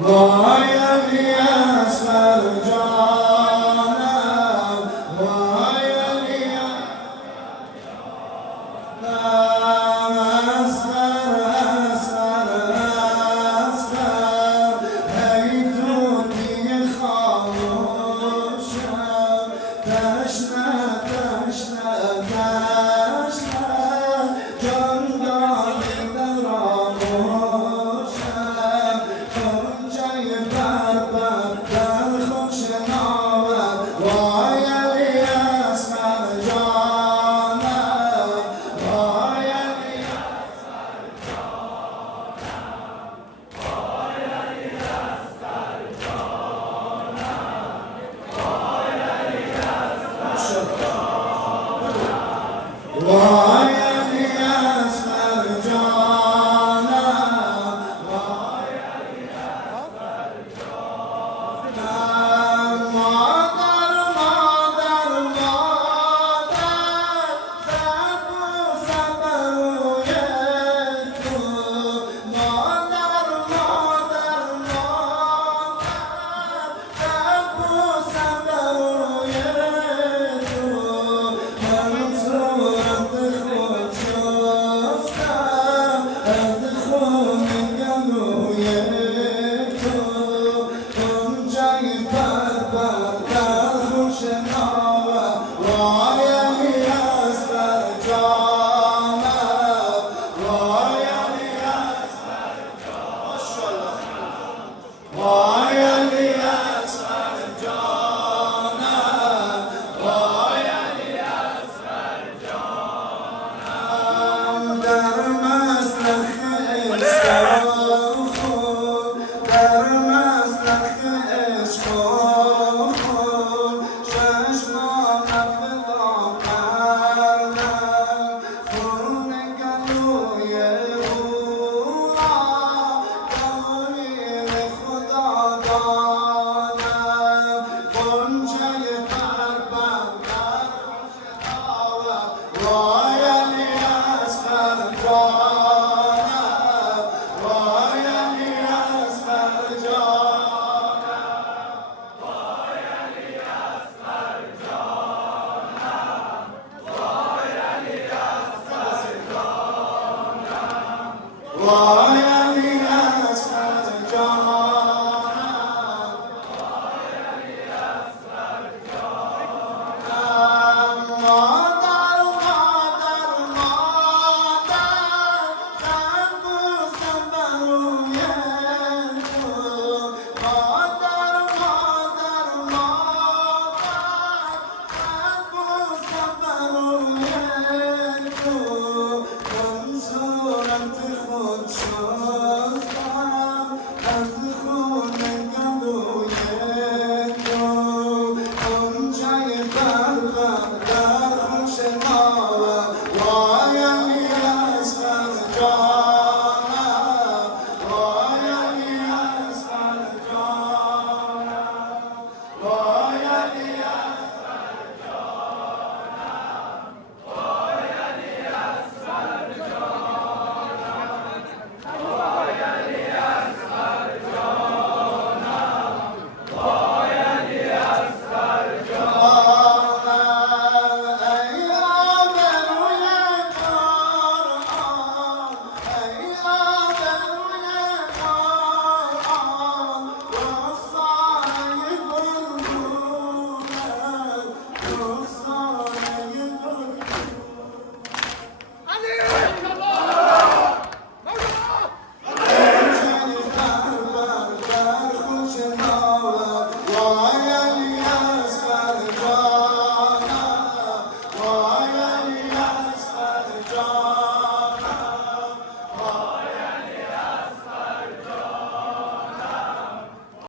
وای علی اصغر جانم وای علی اصغر اصغر ای تو دیگه خاموشم تشنه جان دادی در آغوشم کنجای بربر در خود شناور وای علی اصغر جانم وای علی اصغر جانم وای علی اصغر جانم وای علی اصغر جانم وای علی اصغر جانم وای علی اصغر جانم مادر زد بوسم بر روی تو مادر زد بوسم بر روی تو من صورت خود شستم از خون گلوی تو کنجای بربر در خون شناور وای علی اصغر جانم وای علی اصغر جانم وای علی اصغر جانم وای علی اصغر جانم در مسلخ عشق خود در مسلخ عشق خود چشمام فدا کردم خون گلوی او را تحویل خدا دادم غنچه بربر در خون شناور وای علی اصغر جانم وای علی اصغر جانم وای علی اصغر جانم وای علی اصغر جانم وای